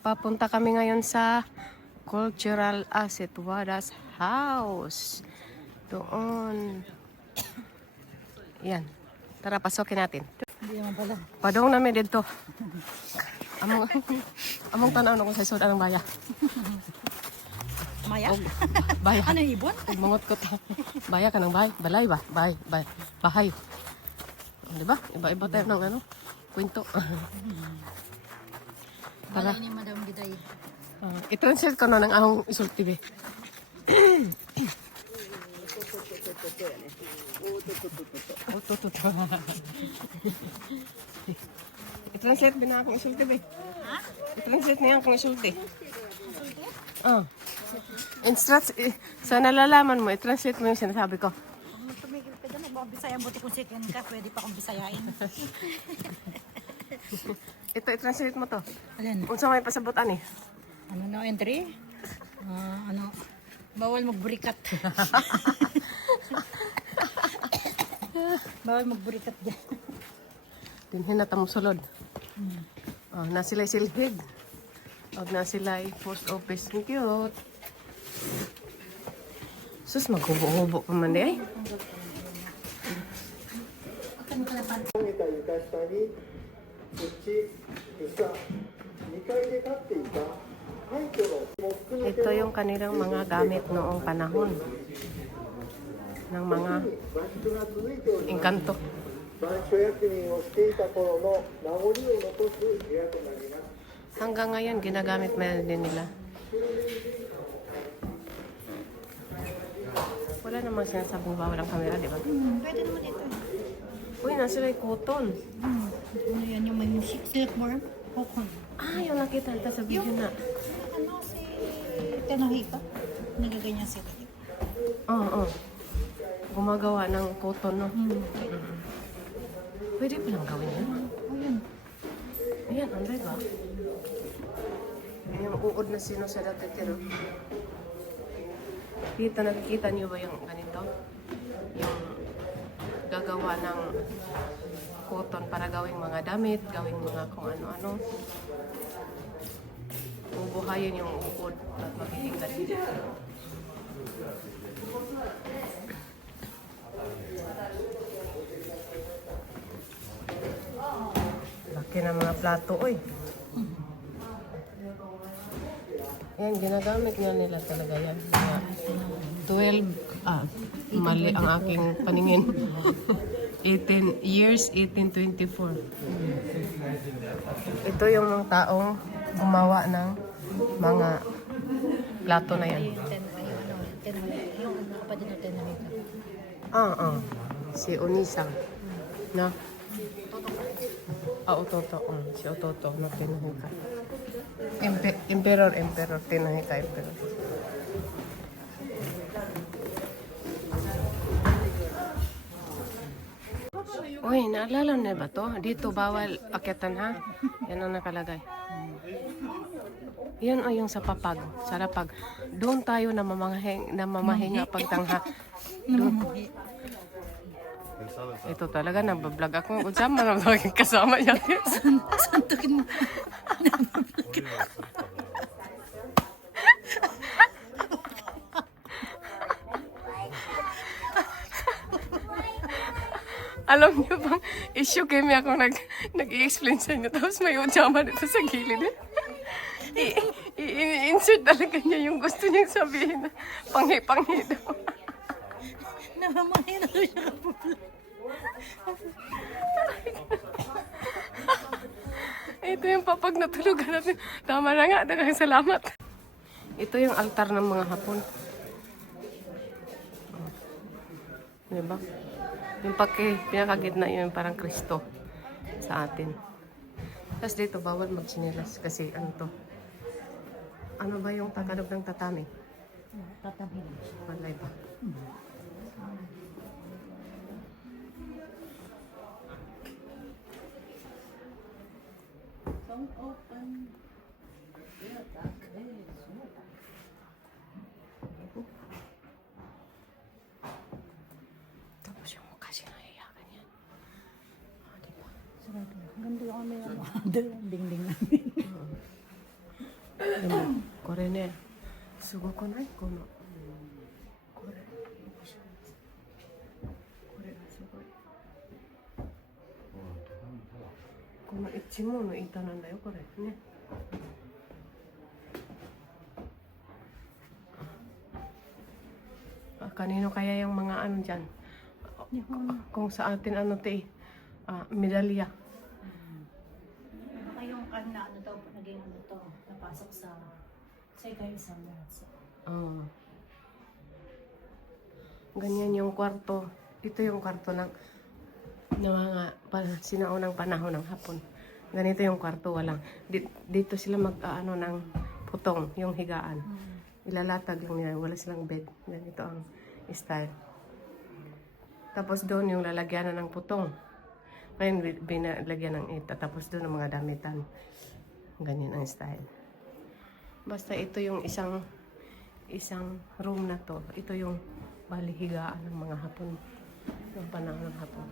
Papunta kami ngayon sa Cultural Asset Wada's house. Doon. Yan. Tara, pasokin natin. Hindi naman pala. Padong namin dito. Among tanaw na kung sa isod anong baya. Maya? Baya. Ano yung ibon? Mangot ko ta. Baya ka ng bay. Balay ba? Bahay. Di ba? Iba-iba tayo ng ano. Kwento. Tara. Balay ni Madam Giday. I-translate ko na ng ahong isulti be. I-translate ba na akong isulti be? Ha? I-translate niya akong isulti. Sa nalalaman mo, i-translate mo yung sinasabi ko. Kung tumigil ka dyan, magbabisaya. Buti kung second ka, pwede pa akong bisayain. Ito, i-translate mo to. Alin? Kung sa may pasabutan eh. Ano na entry? Bawal magburikat. Bawal magburikat dyan. Dinhin na tamong sulod. Na sila'y silhig. O na sila'y post office. Cute. Sus, maghubo-hubo pa man di ay. 投げた床下に打ち、房、2階で飼っていた廃墟のモスクの Ito yung kanilang mga gamit noong panahon. Ng mga 合宿が続いております。 engkanto. 番所役人をしていた頃の名残を残す部屋となります。 Hanggang ngayon, ginagamit na din nila. Wala namang sinasabing bawal ang camera, di ba? Pwede naman ito. Uy, nasa may cotton. Ano yan yung may music? Silkworm? Kokon. Yung nakita nita sa video na. Ano si Tenohika? Nagaganyan sila. Oo. Gumagawa ng cotton, no? Pwede pa lang gawin yan. Ayun. Ayan, anday ba? Yung uod na sino sa dati, tiro. Nakikita niyo ba yung ganito? Yung gagawa ng cotton para gawing mga damit, gawing mga kung ano-ano. Bubuhayin yung uod at magiging ganito. Laki ng mga plato, oy. Yan, ginagamit nga nila talaga yan. Mga 12, mali ang aking paningin. 18 years, 1824. Ito yung mga taong gumawa ng mga plato na yan. Yung kapatid ng Tenohika. Si Onisang. Na? Ototo. Si Ototo na Tenohika. Emperor, Tenohika, Emperor. Uy, naalala na ba to? Dito bawal akyatan, ha? Yan ang nakalagay. Yan o yung sa papag, sa lapag. Doon tayo namamahinga pagtangha. Doon. Ito talaga, nagbablog ako. Kung saan man ang kasama niya. Santukin mo. Alam niyo bang, issue kami ako nag-i-explain sa inyo. Tapos may utsama dito sa gilid. I-insert talaga niya yung gusto niyang sabihin. Panghi-panghi daw. Namamahay na daw siya kapula. Ito yung papag na tulugan natin. Tama na nga, dagang salamat. Ito yung altar ng mga Hapon. Diba? Yung pinakagitna yun parang Kristo sa atin. Tapos dito bawal magsinilas kasi ano to? Ano ba yung Tagalog ng tatami? Tatami. Walay ba? Tapos yung mukha sinayayakan yan. Diba? Sarap. Ganda yung may ding-ding namin. でもこれねすごくない？これがすごい。この一門の板なんだよこれね。Kanino kaya yung mga ano dyan? Kung sa atin ano te, medalya. Baka yung ano daw, naging ano to, napasok sa kaisang Oh. Ganyan yung kwarto. Ito yung kwarto ng mga sinaunang panahon ng Hapon. Ganito yung kwarto, walang. Dito sila mag-ano ng putong, yung higaan. Ilalatag lang nila, wala silang bed. Ganito ang style. Tapos doon yung lalagyan ng putong. Ngayon binalagyan ng ita. Tapos doon ang mga damitan. Ganyan ang style. Basta ito yung isang room na to. Ito yung balihigaan ng mga Hapon. Ng panahon ng Hapon.